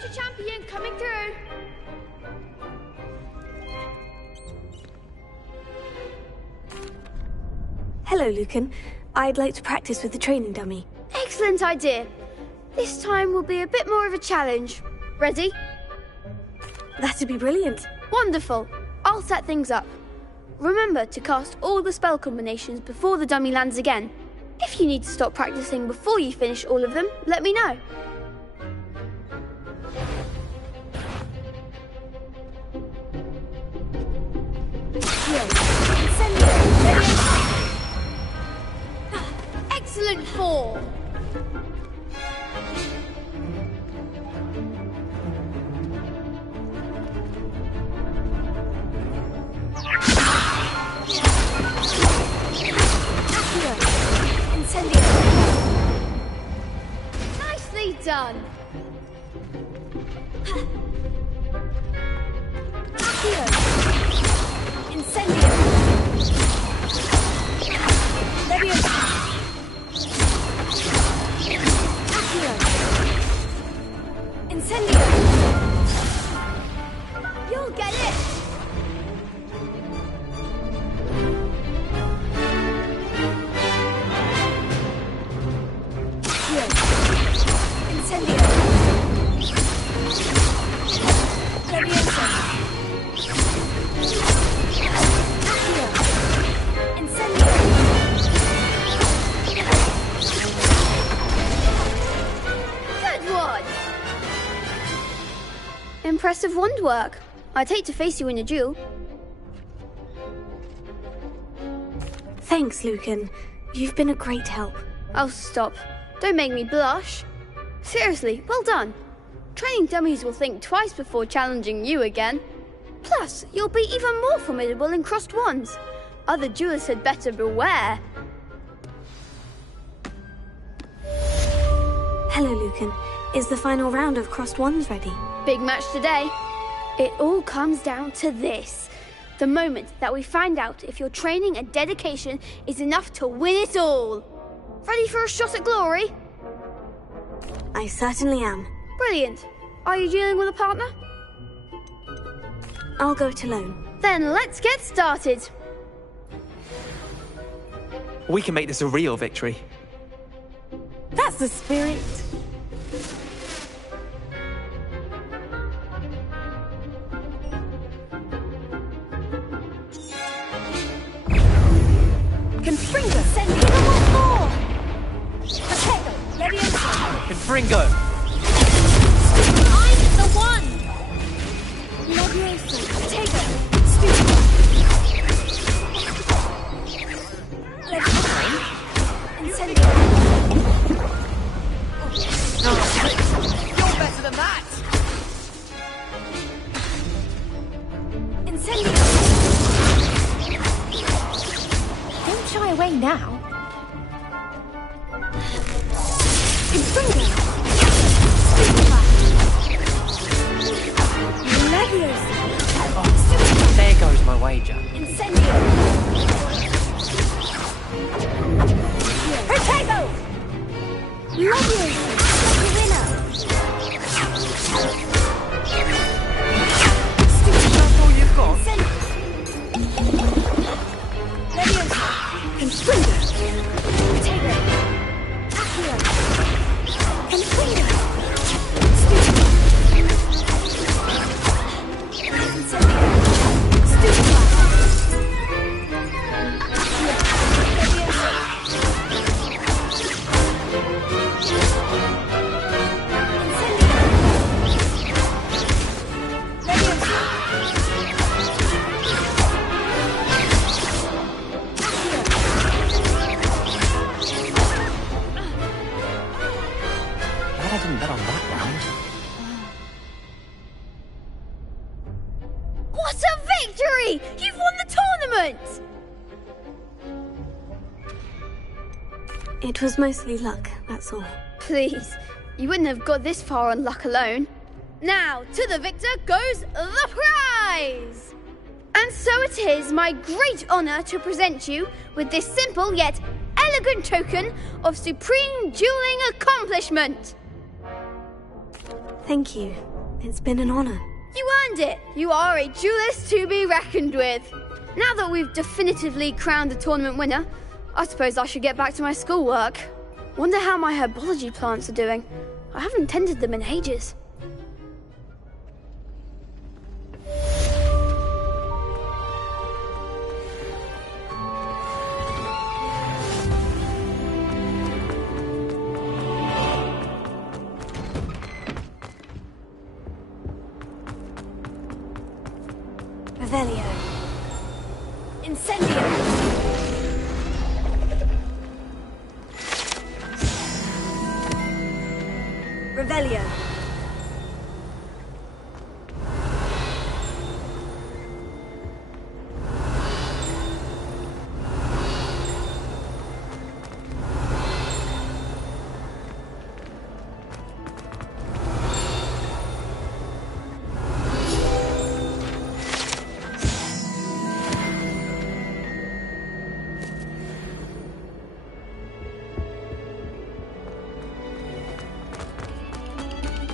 Future champion coming through. Hello, Lucan. I'd like to practice with the training dummy. Excellent idea. This time will be a bit more of a challenge. Ready? That'd be brilliant. Wonderful. I'll set things up. Remember to cast all the spell combinations before the dummy lands again. If you need to stop practicing before you finish all of them, let me know. Excellent form. Nicely done. Incendio. Leviosa. Incendio. You'll get it. Incendio. Leviosa. Incendio. Good one. Impressive wand work. I'd hate to face you in a duel. Thanks, Lucan. You've been a great help. Oh, stop. Don't make me blush. Seriously, well done. Training dummies will think twice before challenging you again. Plus, you'll be even more formidable in crossed wands. Other duelists had better beware. Hello, Lucan. Is the final round of crossed wands ready? Big match today. It all comes down to this. The moment that we find out if your training and dedication is enough to win it all. Ready for a shot at glory? I certainly am. Brilliant. Are you dealing with a partner? I'll go it alone. Then let's get started. We can make this a real victory. That's the spirit. Confringo, send him a more. Potato, Leviosa. Confringo! I'm the one. Leviosa, Potato, Stupid. Leviosa, Incendio. You're better than that! Incendio. Don't shy away now. Confringo. Leviosa. There goes my wager. Incendio. Potato. Leviosa. The winner. That's all you've got? Leviosa. Confringo. Potato. Accio. Confringo. Stupid. Incendio. Stupid. Glad I didn't bet on that round. What a victory! You've won the tournament! It was mostly luck, that's all. Please, you wouldn't have got this far on luck alone. Now, to the victor goes the prize! And so it is my great honor to present you with this simple yet elegant token of supreme dueling accomplishment. Thank you. It's been an honor. You earned it! You are a duelist to be reckoned with. Now that we've definitively crowned the tournament winner, I suppose I should get back to my schoolwork. Wonder how my herbology plants are doing. I haven't tended them in ages. Revelio. Incendio. Revelio.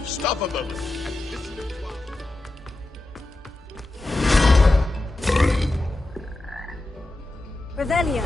Stop a moment. Revelio.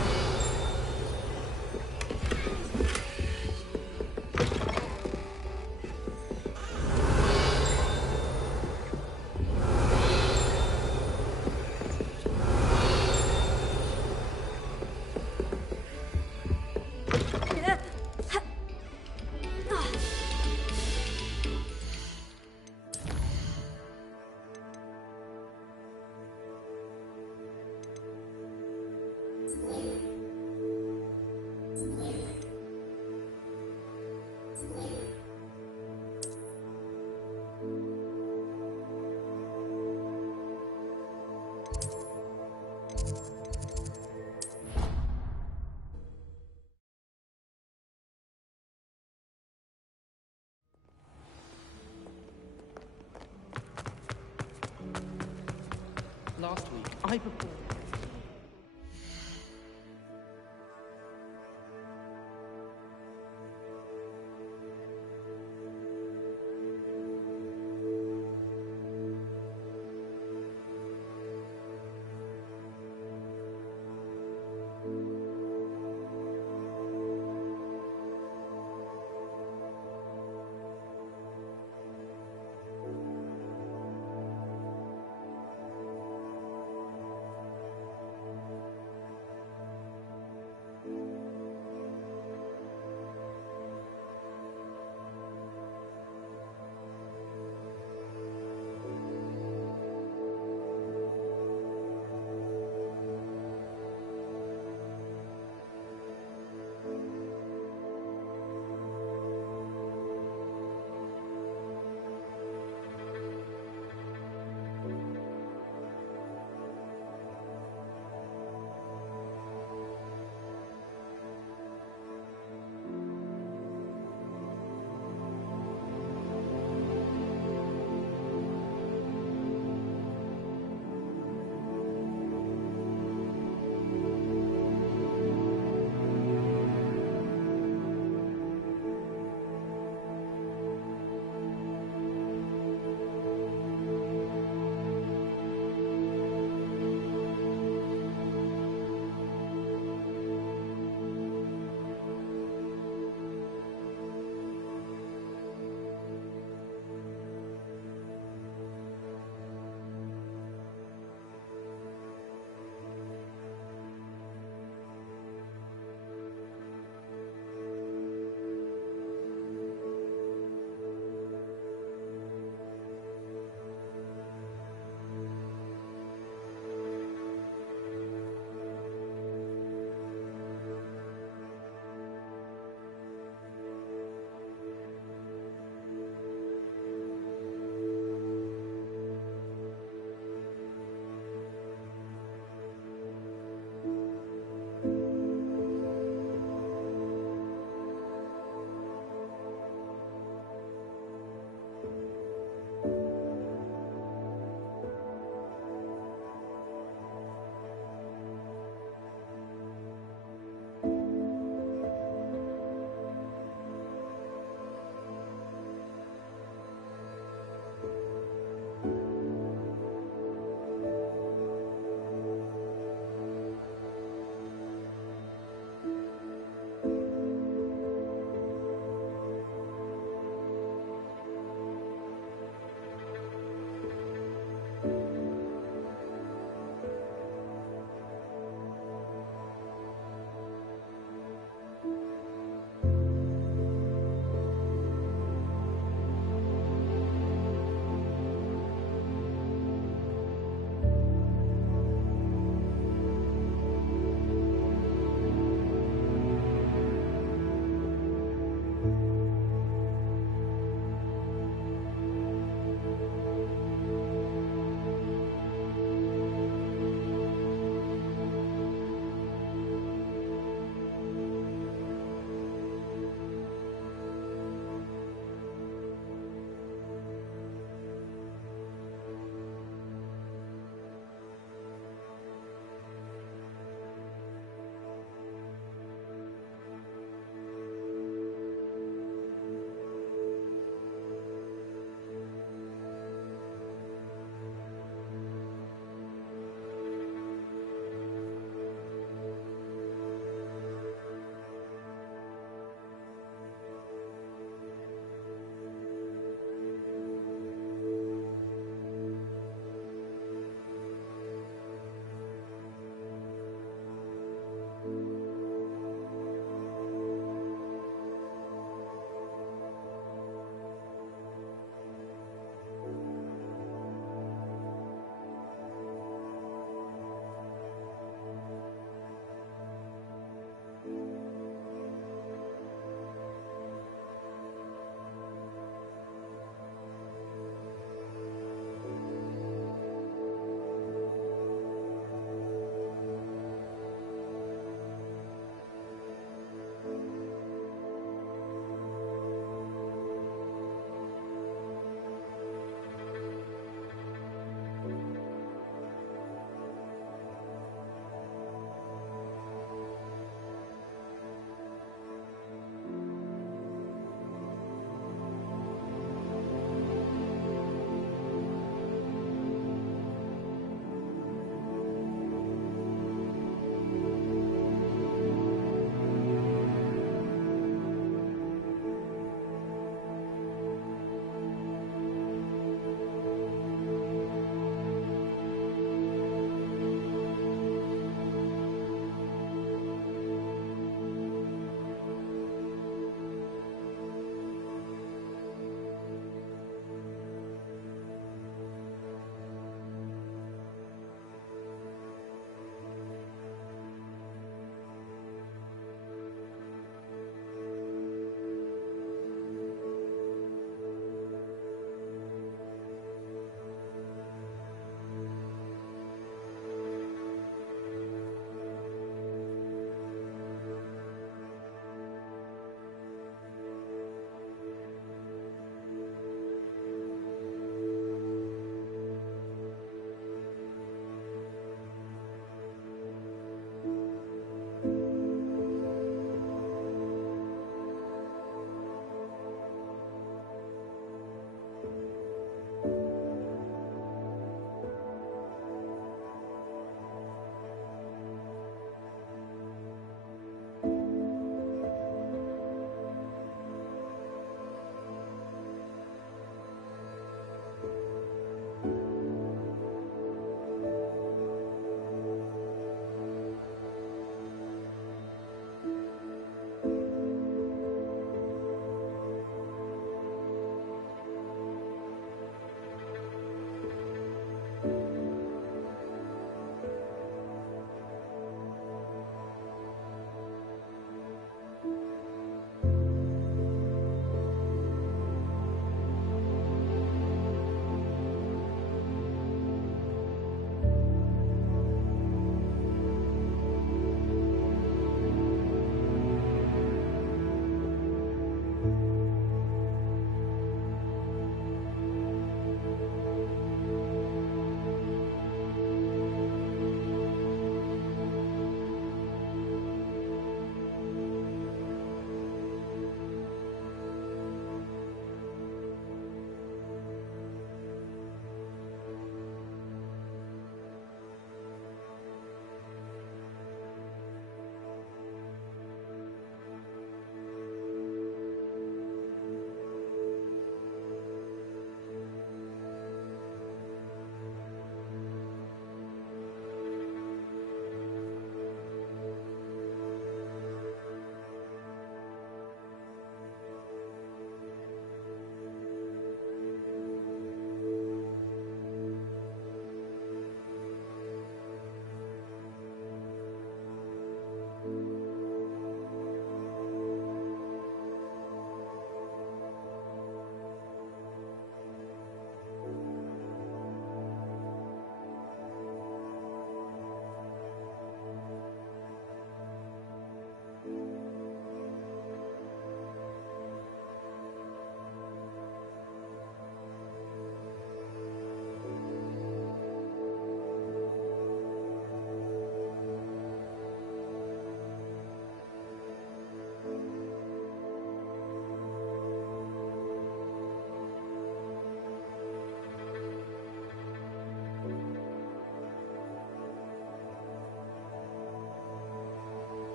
Last week, I performed.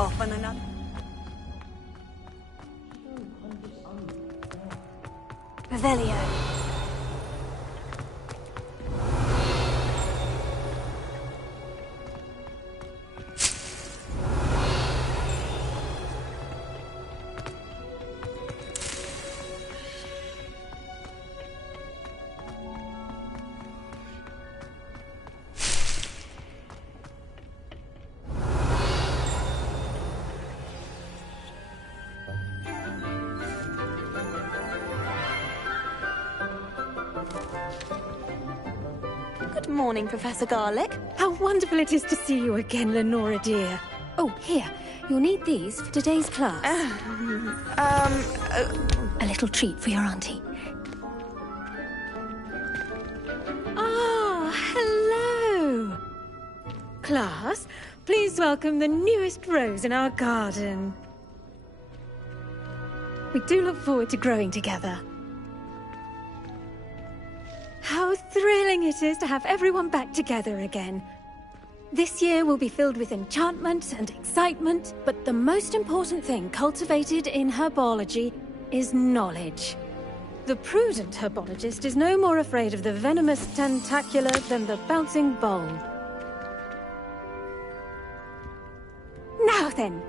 off on another. Revelio. Good morning, Professor Garlick. How wonderful it is to see you again, Lenora dear. Oh, here. You'll need these for today's class. A little treat for your auntie. Ah, hello. Class, please welcome the newest rose in our garden. We do look forward to growing together. How thrilling it is to have everyone back together again. This year will be filled with enchantment and excitement, but the most important thing cultivated in herbology is knowledge. The prudent herbologist is no more afraid of the venomous tentacula than the bouncing bulb. Now then,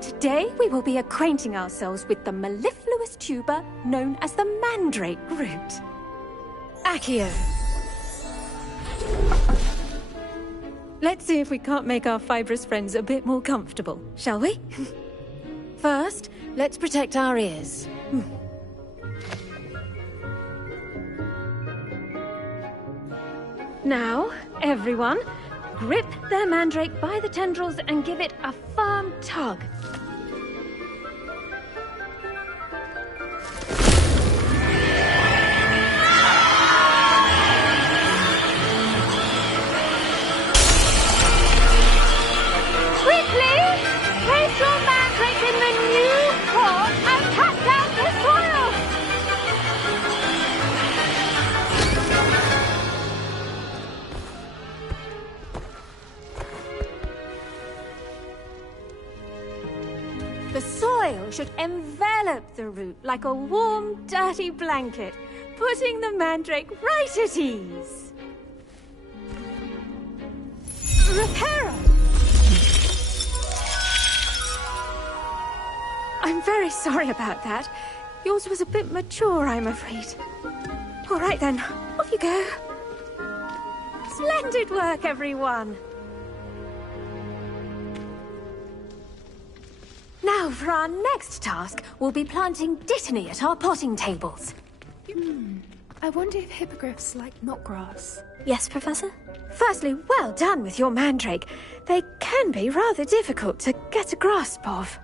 today we will be acquainting ourselves with the mellifluous tuber known as the mandrake root. Accio. Let's see if we can't make our fibrous friends a bit more comfortable, shall we? First, let's protect our ears. Now, everyone, grip their mandrake by the tendrils and give it a firm tug. The soil should envelop the root like a warm, dirty blanket, putting the mandrake right at ease. Reparo! I'm very sorry about that. Yours was a bit mature, I'm afraid. All right then, off you go. Splendid work, everyone! Now, for our next task, we'll be planting dittany at our potting tables. I wonder if hippogriffs like knotgrass. Yes, Professor? Firstly, well done with your mandrake. They can be rather difficult to get a grasp of.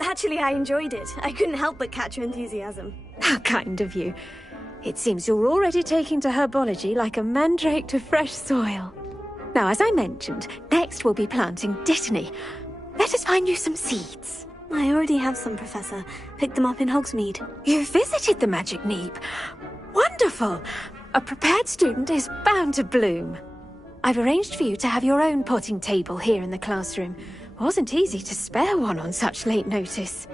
Actually, I enjoyed it. I couldn't help but catch your enthusiasm. How kind of you. It seems you're already taking to herbology like a mandrake to fresh soil. Now, as I mentioned, next we'll be planting dittany. Let us find you some seeds. I already have some, Professor. Picked them up in Hogsmeade. You visited the Magic Neep. Wonderful! A prepared student is bound to bloom. I've arranged for you to have your own potting table here in the classroom. Wasn't easy to spare one on such late notice.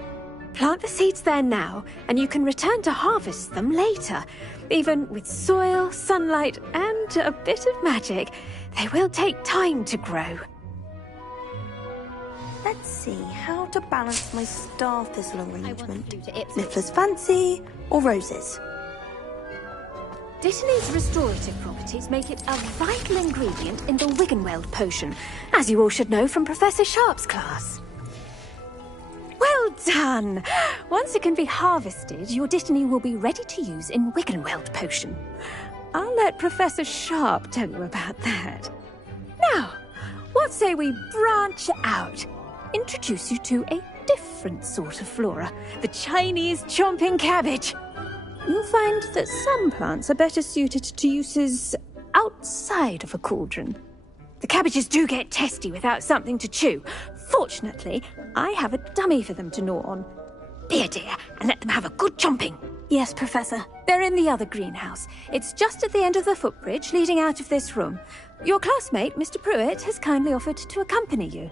Plant the seeds there now, and you can return to harvest them later. Even with soil, sunlight, and a bit of magic, they will take time to grow. Let's see, how to balance my star thistle arrangement. Niffler's fancy or roses? Dittany's restorative properties make it a vital ingredient in the Wiggenweld potion, as you all should know from Professor Sharp's class. Well done! Once it can be harvested, your dittany will be ready to use in Wiggenweld potion. I'll let Professor Sharp tell you about that. Now, what say we branch out? Introduce you to a different sort of flora, the Chinese chomping cabbage. You'll find that some plants are better suited to uses outside of a cauldron. The cabbages do get testy without something to chew. Fortunately, I have a dummy for them to gnaw on. Be a dear and let them have a good chomping. Yes, Professor. They're in the other greenhouse. It's just at the end of the footbridge leading out of this room. Your classmate, Mr. Pruitt, has kindly offered to accompany you.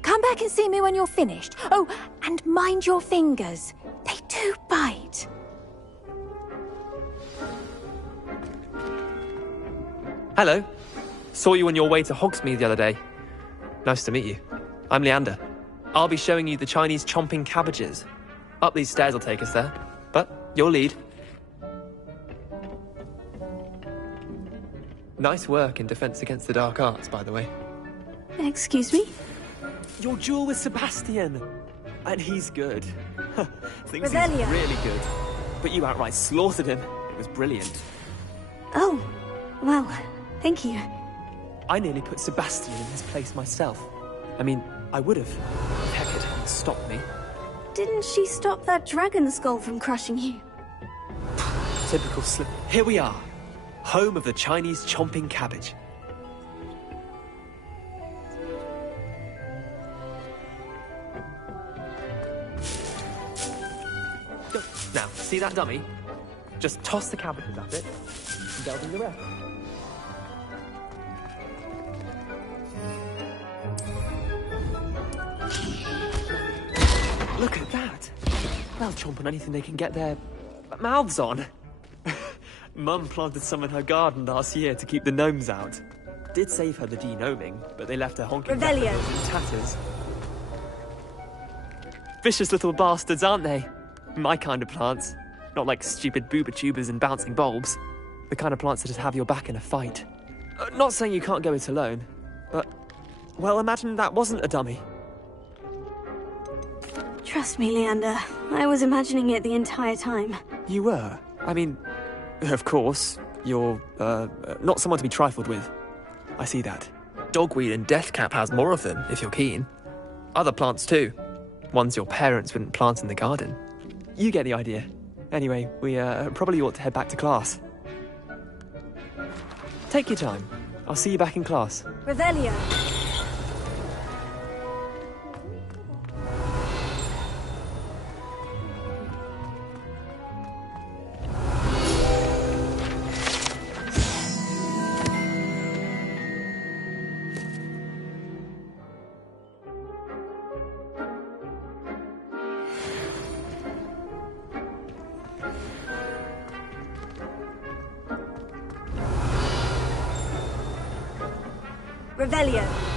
Come back and see me when you're finished. Oh, and mind your fingers. They do bite. Hello. Saw you on your way to Hogsmeade the other day. Nice to meet you. I'm Leander. I'll be showing you the Chinese chomping cabbages. Up these stairs will take us there, but you'll lead. Nice work in Defense Against the Dark Arts, by the way. Excuse me? Your duel with Sebastian! And he's good. Thinks he's Revelia. really good. But you outright slaughtered him. It was brilliant. Oh, well, thank you. I nearly put Sebastian in his place myself. I mean, I would have. If Hecate hadn't stopped me. Didn't she stop that dragon skull from crushing you? Typical slip. Here we are. Home of the Chinese chomping cabbage. Now, see that dummy? Just toss the cabbages at it and delve in the rest. Look at that! They'll chomp on anything they can get their mouths on. Mum planted some in her garden last year to keep the gnomes out. Did save her the de-gnoming, but they left her honking Revelia. in tatters. Vicious little bastards, aren't they? My kind of plants. Not like stupid booba tubers and bouncing bulbs. The kind of plants that just have your back in a fight. Not saying you can't go it alone, but... well, imagine that wasn't a dummy. Trust me, Leander. I was imagining it the entire time. You were? I mean, of course, you're, not someone to be trifled with. I see that. Dogweed and deathcap has more of them, if you're keen. Other plants too. Ones your parents wouldn't plant in the garden. You get the idea. Anyway, we, probably ought to head back to class. Take your time. I'll see you back in class. Revelia. Revelia.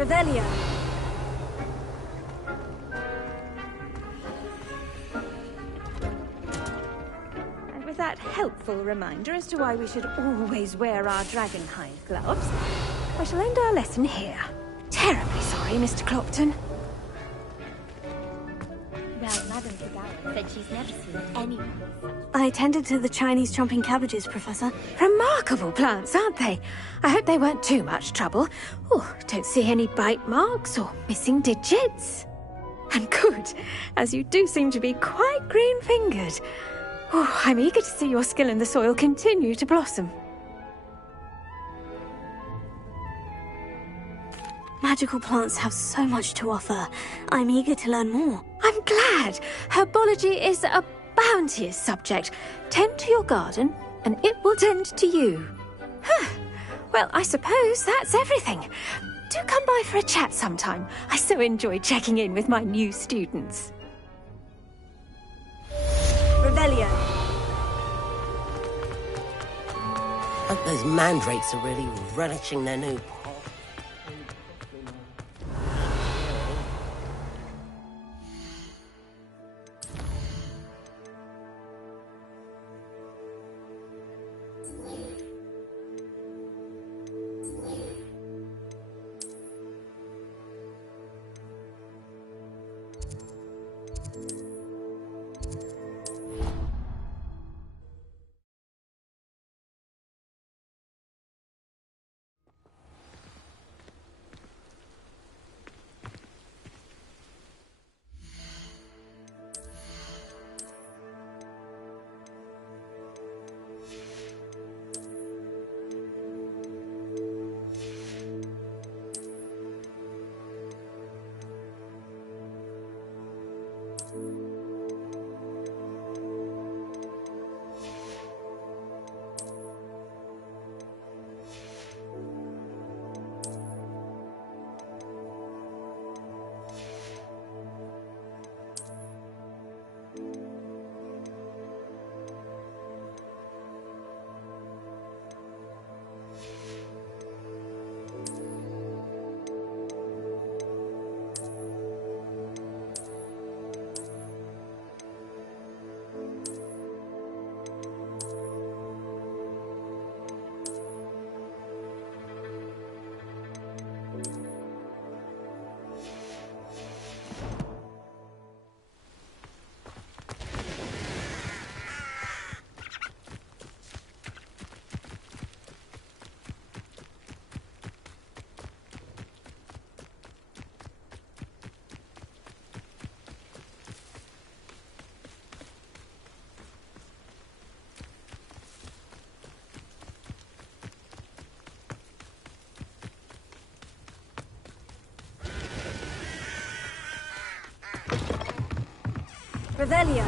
Revelia. And with that helpful reminder as to why we should always wear our dragonhide gloves, I shall end our lesson here. Terribly sorry, Mr. Clopton. Well, Madame Tagawa said she's never seen anyone with such... I tended to the Chinese chomping cabbages, Professor. Remarkable plants, aren't they? I hope they weren't too much trouble. Oh, don't see any bite marks or missing digits. And good, as you do seem to be quite green-fingered. Oh, I'm eager to see your skill in the soil continue to blossom. Magical plants have so much to offer. I'm eager to learn more. I'm glad. Herbology is a bounteous subject. Tend to your garden, and it will tend to you. Huh. Well, I suppose that's everything. Do come by for a chat sometime. I so enjoy checking in with my new students. Revelia. Hope those mandrakes are really relishing their new Revelio.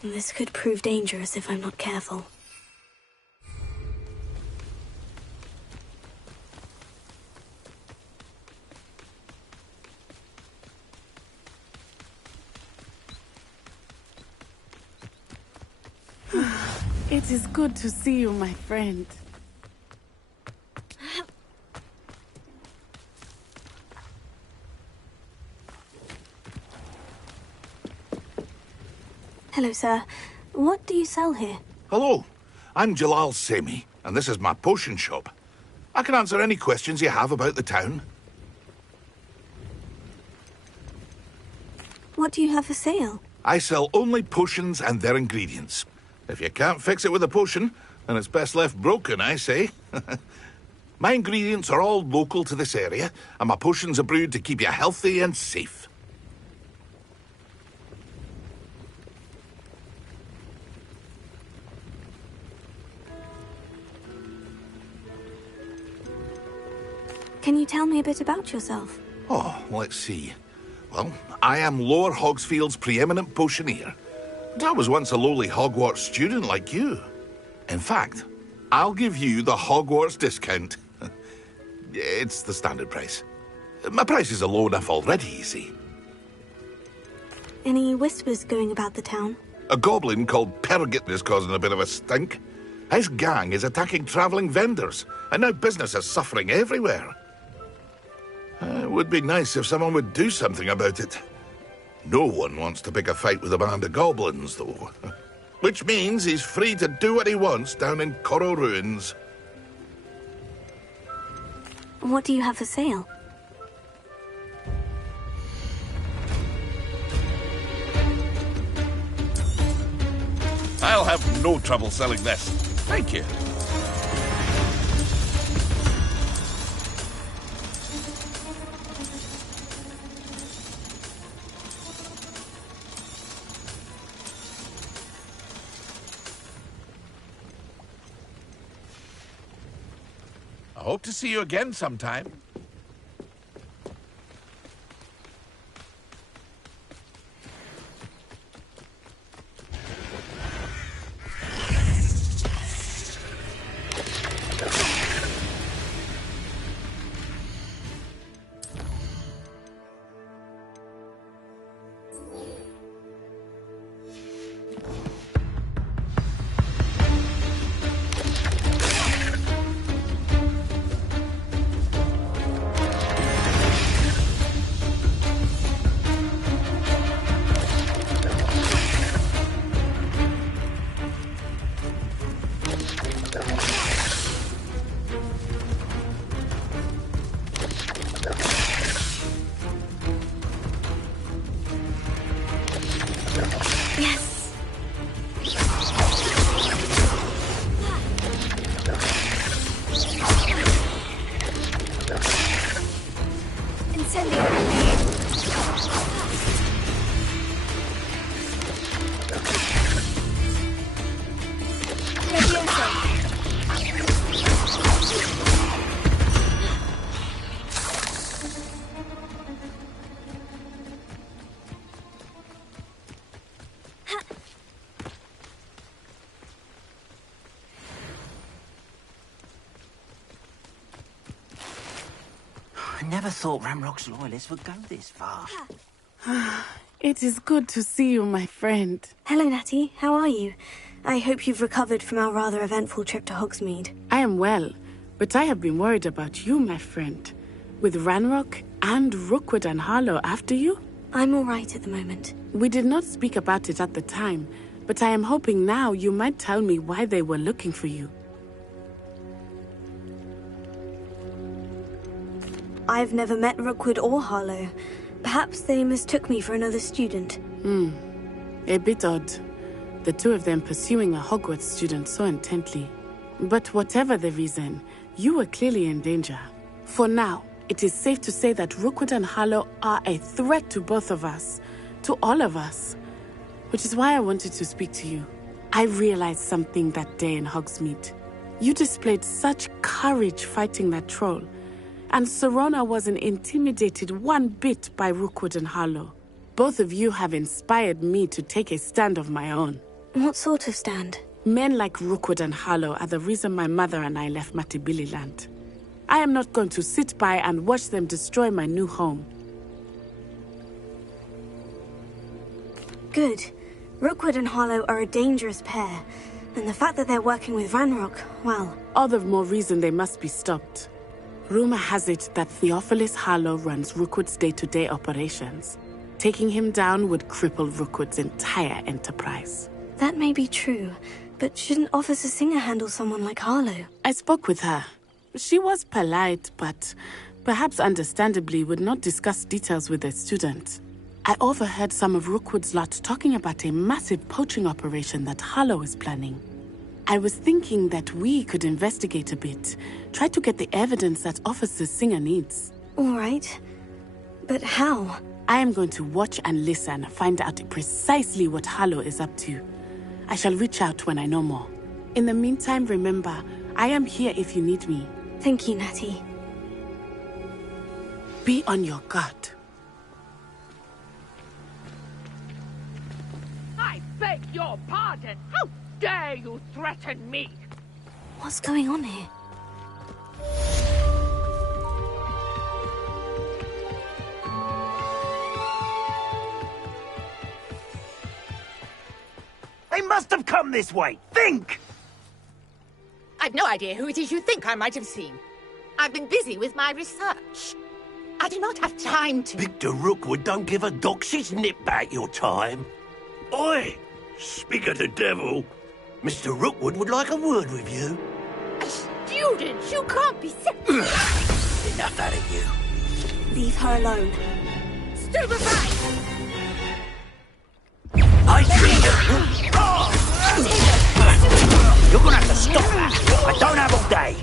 This could prove dangerous if I'm not careful. It is good to see you, my friend. Hello, sir. What do you sell here? Hello, I'm Jalal Semi, and this is my potion shop. I can answer any questions you have about the town. What do you have for sale? I sell only potions and their ingredients. If you can't fix it with a potion, then it's best left broken, I say. My ingredients are all local to this area, and my potions are brewed to keep you healthy and safe. Can you tell me a bit about yourself? Oh, let's see. Well, I am Lower Hogsfield's preeminent potioneer. But I was once a lowly Hogwarts student like you. In fact, I'll give you the Hogwarts discount. It's the standard price. My prices are low enough already, you see. Any whispers going about the town? A goblin called Pergit is causing a bit of a stink. His gang is attacking travelling vendors, and now business is suffering everywhere. It would be nice if someone would do something about it. No one wants to pick a fight with a band of goblins, though. Which means he's free to do what he wants down in Coral Ruins. What do you have for sale? I'll have no trouble selling this. Thank you. I hope to see you again sometime. I never thought Ramrock's loyalists would go this far. It is good to see you, my friend. Hello, Natty. How are you? I hope you've recovered from our rather eventful trip to Hogsmeade. I am well, but I have been worried about you, my friend. With Ranrock and Rookwood and Harlow after you? I'm all right at the moment. We did not speak about it at the time, but I am hoping now you might tell me why they were looking for you. I've never met Rookwood or Harlow. Perhaps they mistook me for another student. A bit odd. The two of them pursuing a Hogwarts student so intently. But whatever the reason, you were clearly in danger. For now, it is safe to say that Rookwood and Harlow are a threat to both of us. To all of us. Which is why I wanted to speak to you. I realized something that day in Hogsmeade. You displayed such courage fighting that troll. And Serona wasn't intimidated one bit by Rookwood and Harlow. Both of you have inspired me to take a stand of my own. What sort of stand? Men like Rookwood and Harlow are the reason my mother and I left Matibili-land. I am not going to sit by and watch them destroy my new home. Good. Rookwood and Harlow are a dangerous pair. And the fact that they're working with Ranrock, well... All the more reason they must be stopped. Rumor has it that Theophilus Harlow runs Rookwood's day-to-day operations. Taking him down would cripple Rookwood's entire enterprise. That may be true, but shouldn't Officer Singer handle someone like Harlow? I spoke with her. She was polite, but perhaps understandably would not discuss details with a student. I overheard some of Rookwood's lot talking about a massive poaching operation that Harlow is planning. I was thinking that we could investigate a bit, try to get the evidence that Officer Singer needs. All right. But how? I am going to watch and listen, find out precisely what Harlow is up to. I shall reach out when I know more. In the meantime, remember, I am here if you need me. Thank you, Natty. Be on your guard. I beg your pardon. How dare you threaten me? What's going on here? They must have come this way. Think! I've no idea who it is you think I might have seen. I've been busy with my research. I do not have time to... Victor Rookwood don't give a doxy's nip back your time. Oi! Speak of the devil. Mr. Rookwood would like a word with you. A student? You can't be... Enough out of you. Leave her alone. Stupefy! I see you! You're gonna have to stop that! I don't have all day!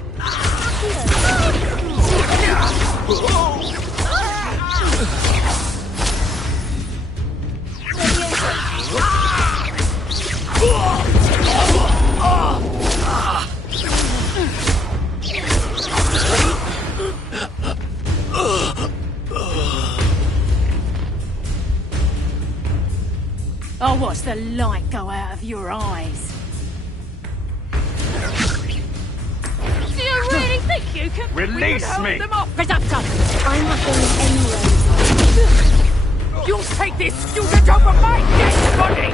I'll watch the light go out of your eyes. Do you really think you can... Release hold me. them off, Reductor? I'm not going anywhere. You'll take this student over my dead body!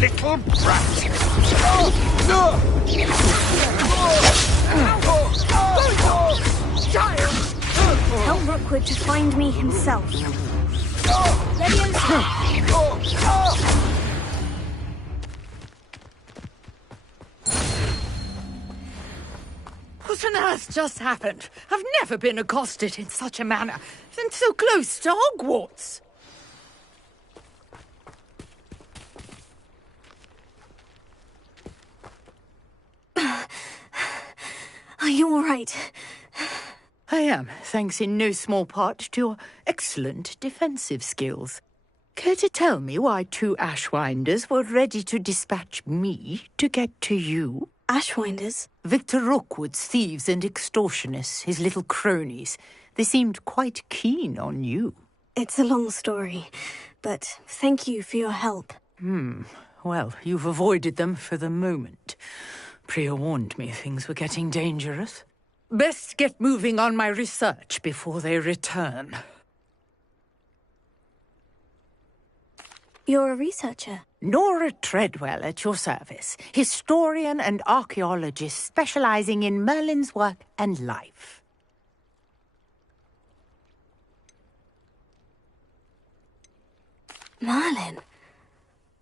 Little brat! Child! Tell Rookwood to find me himself. What on earth just happened? I've never been accosted in such a manner, and so close to Hogwarts. Are you all right? I am, thanks in no small part to your excellent defensive skills. Care to tell me why two Ashwinders were ready to dispatch me to get to you? Ashwinders? Victor Rookwood's thieves and extortionists, his little cronies. They seemed quite keen on you. It's a long story, but thank you for your help. Well, you've avoided them for the moment. Priya warned me things were getting dangerous. Best get moving on my research before they return. You're a researcher? Nora Treadwell at your service, historian and archaeologist specializing in Merlin's work and life. Merlin?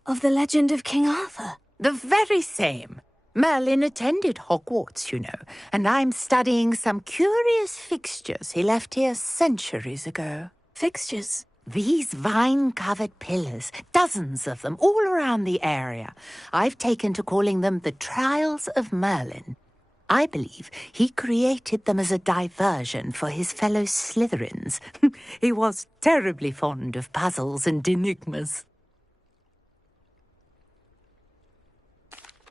Of the legend of King Arthur? The very same. Merlin attended Hogwarts, you know, and I'm studying some curious fixtures he left here centuries ago. Fixtures? These vine-covered pillars, dozens of them, all around the area. I've taken to calling them the Trials of Merlin. I believe he created them as a diversion for his fellow Slytherins. He was terribly fond of puzzles and enigmas.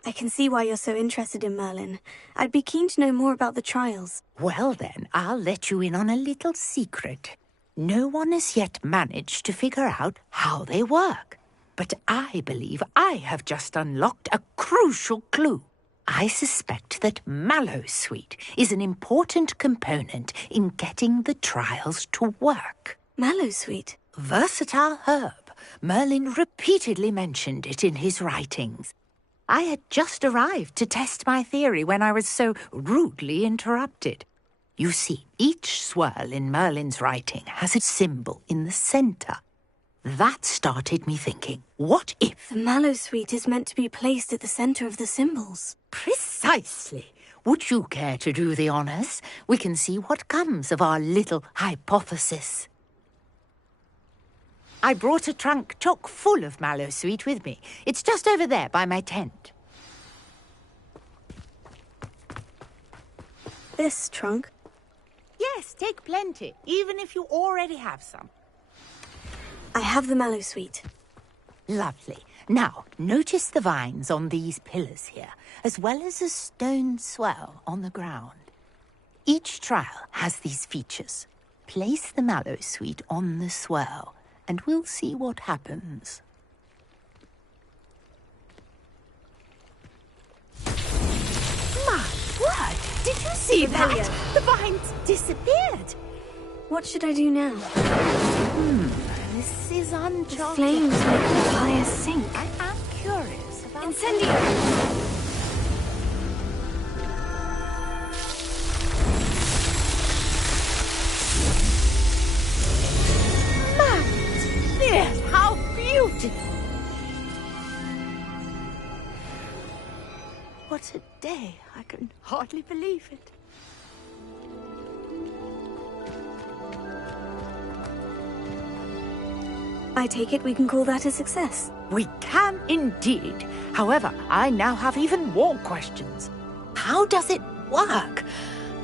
I can see why you're so interested in Merlin. I'd be keen to know more about the trials. Well then, I'll let you in on a little secret. No one has yet managed to figure out how they work. But I believe I have just unlocked a crucial clue. I suspect that Mallowsweet is an important component in getting the trials to work. Mallowsweet? Versatile herb. Merlin repeatedly mentioned it in his writings. I had just arrived to test my theory when I was so rudely interrupted. You see, each swirl in Merlin's writing has a symbol in the centre. That started me thinking, what if... The Mallowsweet is meant to be placed at the centre of the symbols. Precisely. Would you care to do the honours? We can see what comes of our little hypothesis. I brought a trunk chock full of Mallowsweet with me. It's just over there by my tent. This trunk? Yes, take plenty, even if you already have some. I have the Mallowsweet. Lovely. Now, notice the vines on these pillars here, as well as a stone swell on the ground. Each trial has these features. Place the Mallowsweet on the swell, and we'll see what happens. My word! Did you see that? The vines disappeared. What should I do now? This is uncharted. The flames make the fire sink. I am curious about... Incendio! Yes, how beautiful! What a day. I can hardly believe it. I take it we can call that a success. We can indeed. However, I now have even more questions. How does it work?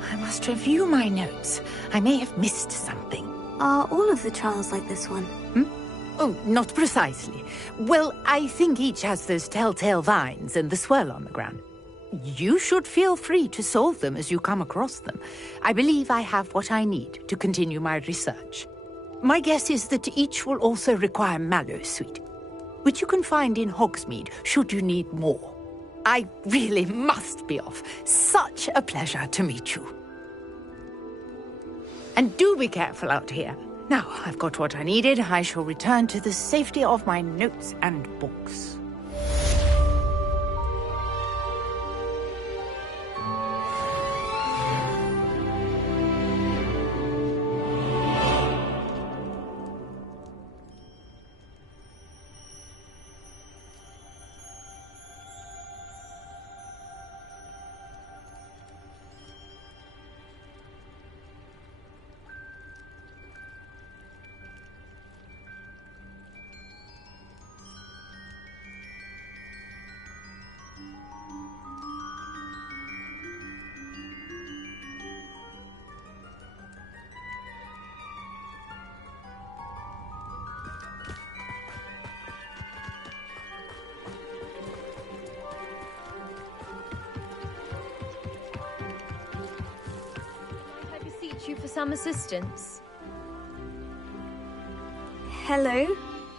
I must review my notes. I may have missed something. Are all of the trials like this one? Oh, not precisely. Well, I think each has those telltale vines and the swirl on the ground. You should feel free to solve them as you come across them. I believe I have what I need to continue my research. My guess is that each will also require Mallowsweet, which you can find in Hogsmeade should you need more. I really must be off. Such a pleasure to meet you. And do be careful out here. Now, I've got what I needed. I shall return to the safety of my notes and books. You for some assistance. Hello,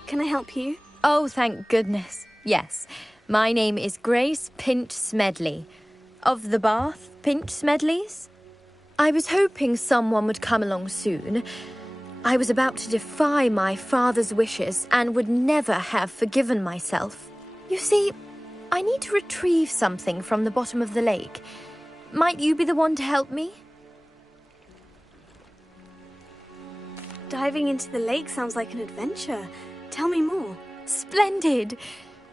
can I help you? Oh, thank goodness. Yes, my name is Grace Pinch Smedley, of the Bath Pinch Smedleys. I was hoping someone would come along soon. I was about to defy my father's wishes and would never have forgiven myself. You see, I need to retrieve something from the bottom of the lake. Might you be the one to help me? Diving into the lake sounds like an adventure. Tell me more. Splendid!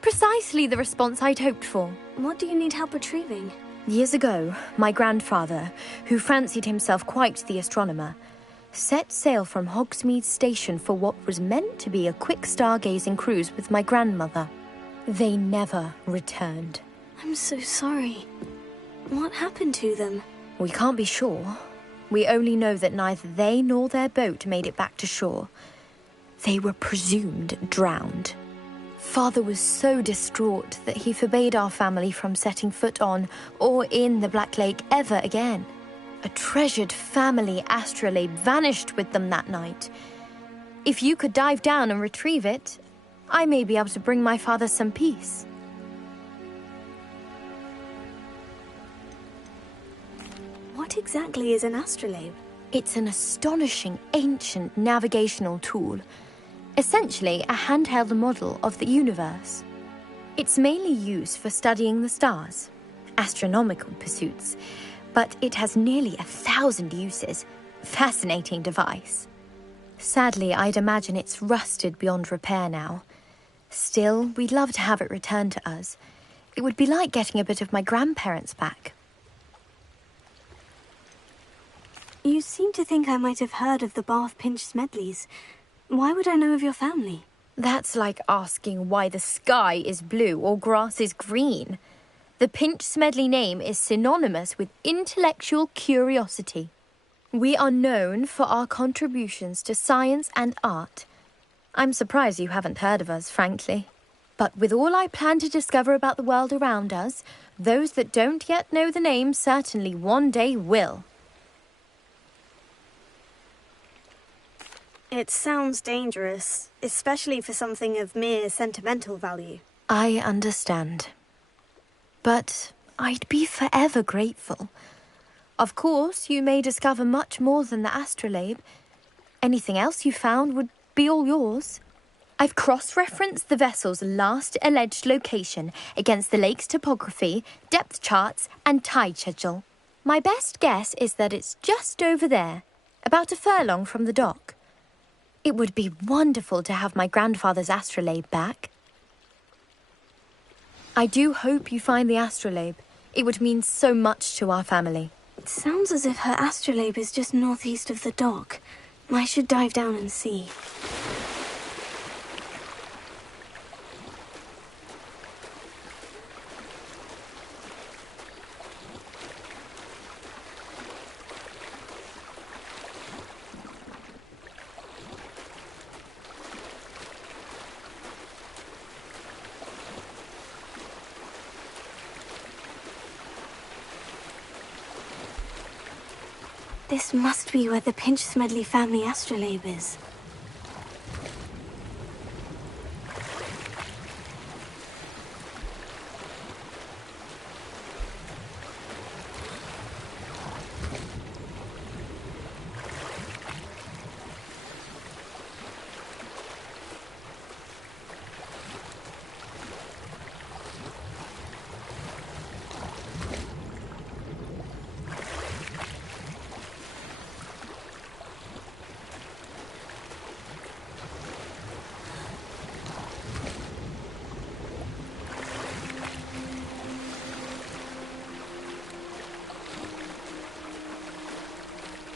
Precisely the response I'd hoped for. What do you need help retrieving? Years ago, my grandfather, who fancied himself quite the astronomer, set sail from Hogsmeade Station for what was meant to be a quick stargazing cruise with my grandmother. They never returned. I'm so sorry. What happened to them? We can't be sure. We only know that neither they nor their boat made it back to shore. They were presumed drowned. Father was so distraught that he forbade our family from setting foot on or in the Black Lake ever again. A treasured family astrolabe vanished with them that night. If you could dive down and retrieve it, I may be able to bring my father some peace. What exactly is an astrolabe? It's an astonishing ancient navigational tool. Essentially a handheld model of the universe. It's mainly used for studying the stars, astronomical pursuits, but it has nearly 1,000 uses. Fascinating device. Sadly, I'd imagine it's rusted beyond repair now. Still, we'd love to have it returned to us. It would be like getting a bit of my grandparents back. You seem to think I might have heard of the Bath Pinch Smedleys. Why would I know of your family? That's like asking why the sky is blue or grass is green. The Pinch Smedley name is synonymous with intellectual curiosity. We are known for our contributions to science and art. I'm surprised you haven't heard of us, frankly. But with all I plan to discover about the world around us, those that don't yet know the name certainly one day will. It sounds dangerous, especially for something of mere sentimental value. I understand. But I'd be forever grateful. Of course, you may discover much more than the astrolabe. Anything else you found would be all yours. I've cross-referenced the vessel's last alleged location against the lake's topography, depth charts, and tide schedule. My best guess is that it's just over there, about a furlong from the dock. It would be wonderful to have my grandfather's astrolabe back. I do hope you find the astrolabe. It would mean so much to our family. It sounds as if her astrolabe is just northeast of the dock. I should dive down and see. This must be where the Pinch Smedley family astrolabe is.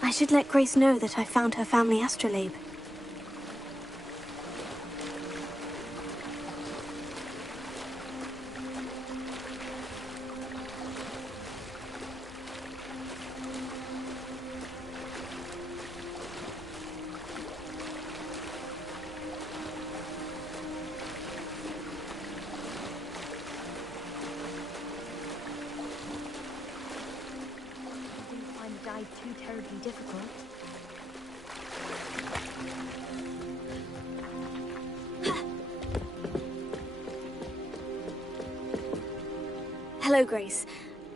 I should let Grace know that I found her family astrolabe. Too terribly difficult. Hello, Grace.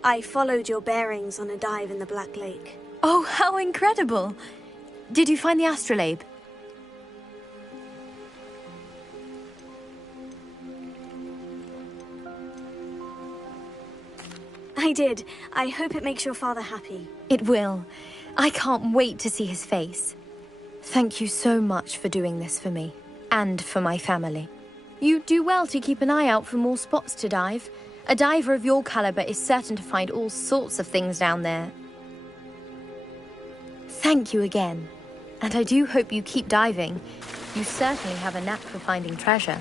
I followed your bearings on a dive in the Black Lake. Oh, how incredible! Did you find the astrolabe? I did. I hope it makes your father happy. It will. I can't wait to see his face. Thank you so much for doing this for me. and for my family. You do well to keep an eye out for more spots to dive. A diver of your caliber is certain to find all sorts of things down there. Thank you again, and I do hope you keep diving. You certainly have a knack for finding treasure.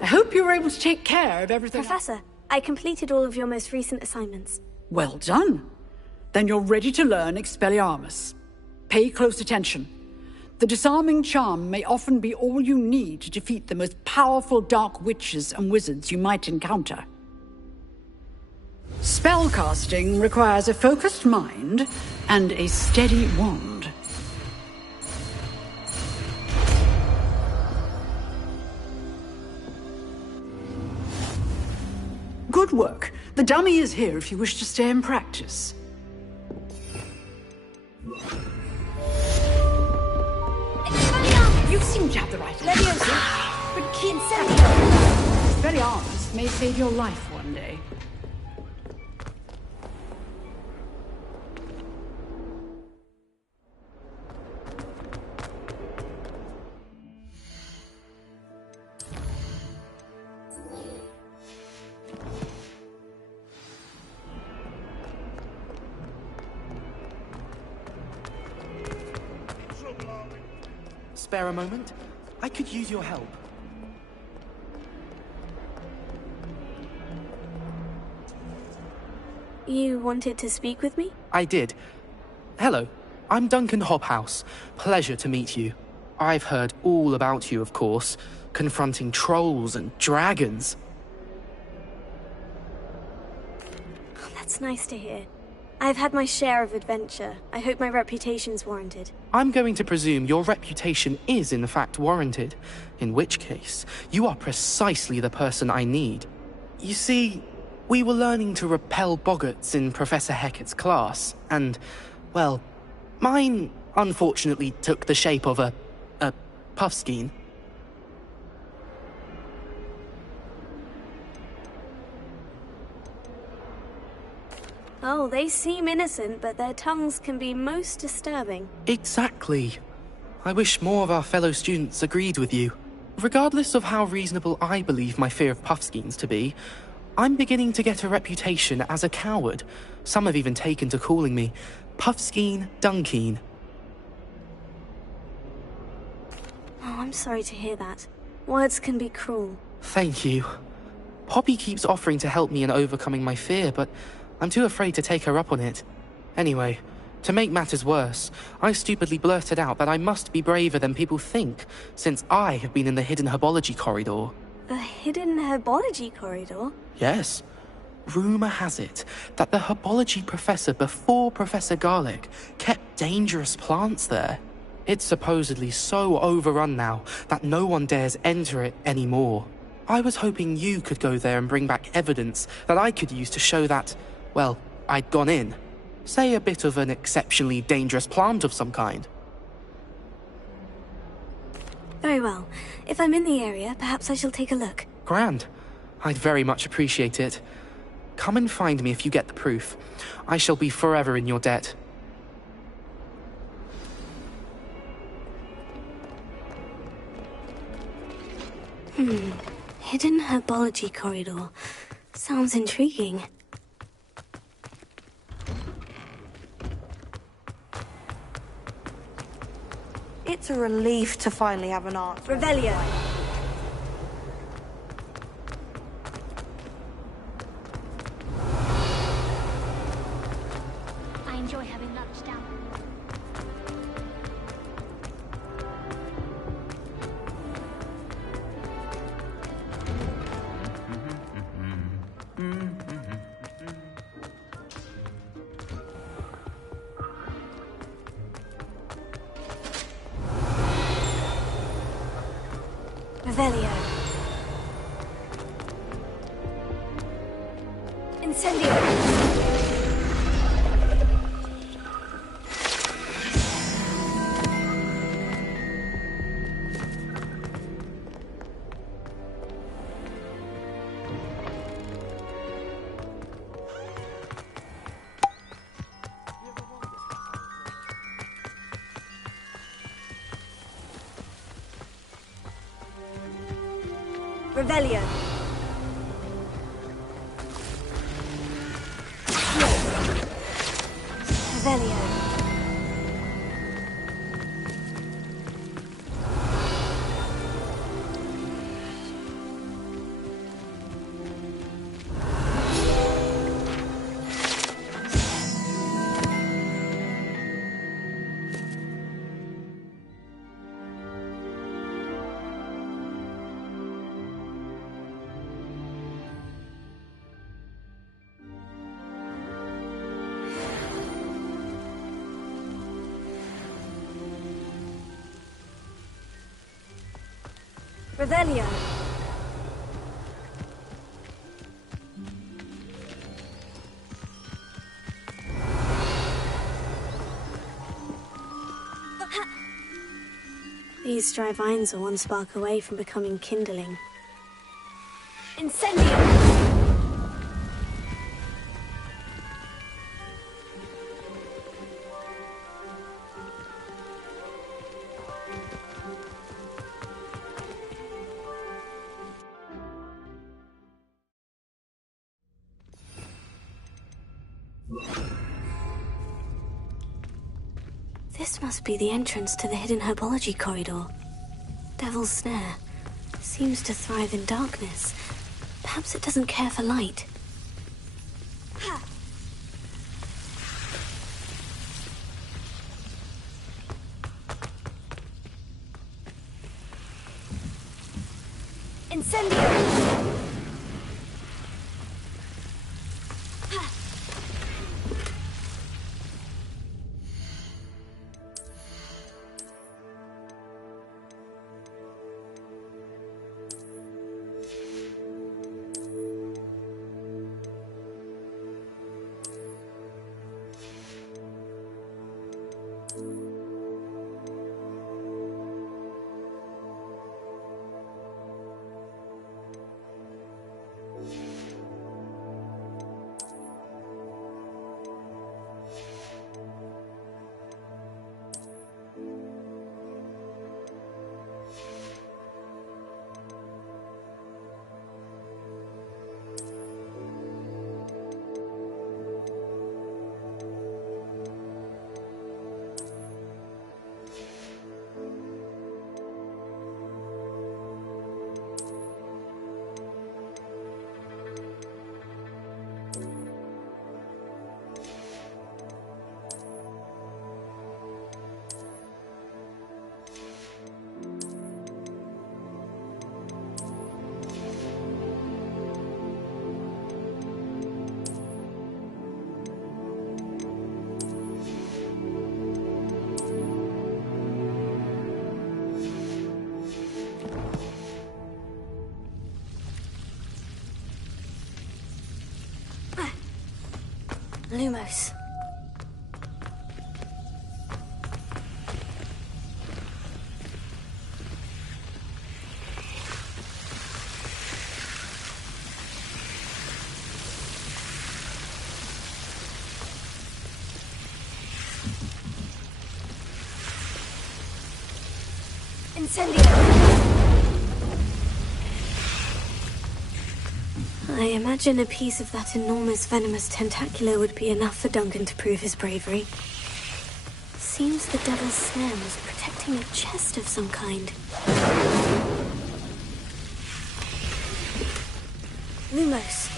I hope you were able to take care of everything. Professor, I completed all of your most recent assignments. Well done. Then you're ready to learn Expelliarmus. Pay close attention. The disarming charm may often be all you need to defeat the most powerful dark witches and wizards you might encounter. Spellcasting requires a focused mind and a steady wand. Good work. The dummy is here if you wish to stay and practice. You seem to have the right answer. Expelliarmus may save your life one day. Spare a moment? I could use your help. You wanted to speak with me? I did. Hello, I'm Duncan Hobhouse. Pleasure to meet you. I've heard all about you, of course, confronting trolls and dragons. Oh, that's nice to hear. I've had my share of adventure. I hope my reputation's warranted. I'm going to presume your reputation is in fact warranted, in which case, you are precisely the person I need. You see, we were learning to repel boggarts in Professor Hecat's class, and, well, mine unfortunately took the shape of a puffskein. Oh, they seem innocent, but their tongues can be most disturbing. Exactly. I wish more of our fellow students agreed with you. Regardless of how reasonable I believe my fear of puffskeins to be, I'm beginning to get a reputation as a coward. Some have even taken to calling me Puffskeen Dunkeen. Oh, I'm sorry to hear that. Words can be cruel. Thank you. Poppy keeps offering to help me in overcoming my fear, but I'm too afraid to take her up on it. Anyway, to make matters worse, I stupidly blurted out that I must be braver than people think, since I have been in the hidden herbology corridor. The hidden herbology corridor? Yes. Rumour has it that the herbology professor before Professor Garlic kept dangerous plants there. It's supposedly so overrun now that no one dares enter it anymore. I was hoping you could go there and bring back evidence that I could use to show that, well, I'd gone in. Say a bit of an exceptionally dangerous plant of some kind. Very well. If I'm in the area, perhaps I shall take a look. Grand. I'd very much appreciate it. Come and find me if you get the proof. I shall be forever in your debt. Hidden herbology corridor. Sounds intriguing. It's a relief to finally have an answer. Revelio. I enjoy having lunch down. Revelio. Incendio. Revelio. Revelio. Revelio. These dry vines are one spark away from becoming kindling. Incendio! This must be the entrance to the hidden herbology corridor. Devil's Snare. Seems to thrive in darkness. Perhaps it doesn't care for light. Ha! Incendio! Lumos. I imagine a piece of that enormous venomous tentacular would be enough for Duncan to prove his bravery. Seems the devil's snare was protecting a chest of some kind. Lumos.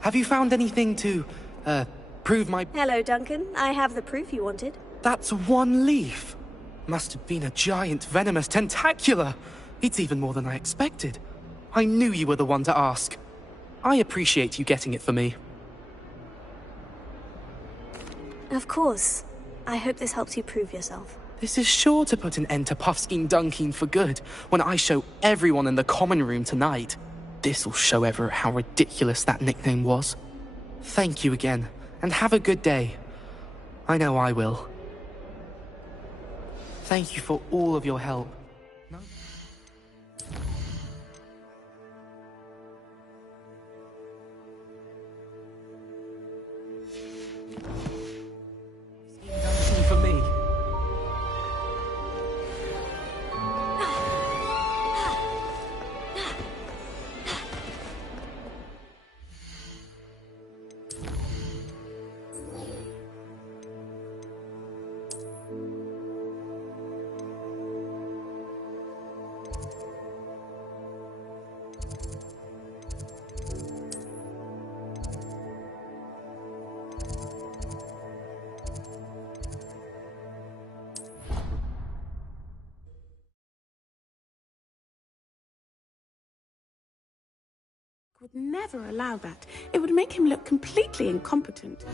Have you found anything to, prove my... Hello, Duncan. I have the proof you wanted. That's one leaf. Must have been a giant venomous tentacula. It's even more than I expected. I knew you were the one to ask. I appreciate you getting it for me. Of course. I hope this helps you prove yourself. This is sure to put an end to Puffskein Dunkin for good when I show everyone in the common room tonight. This'll show Everett how ridiculous that nickname was. Thank you again, and have a good day. I know I will. Thank you for all of your help. No? Dunkin for me. Would never allow that. It would make him look completely incompetent.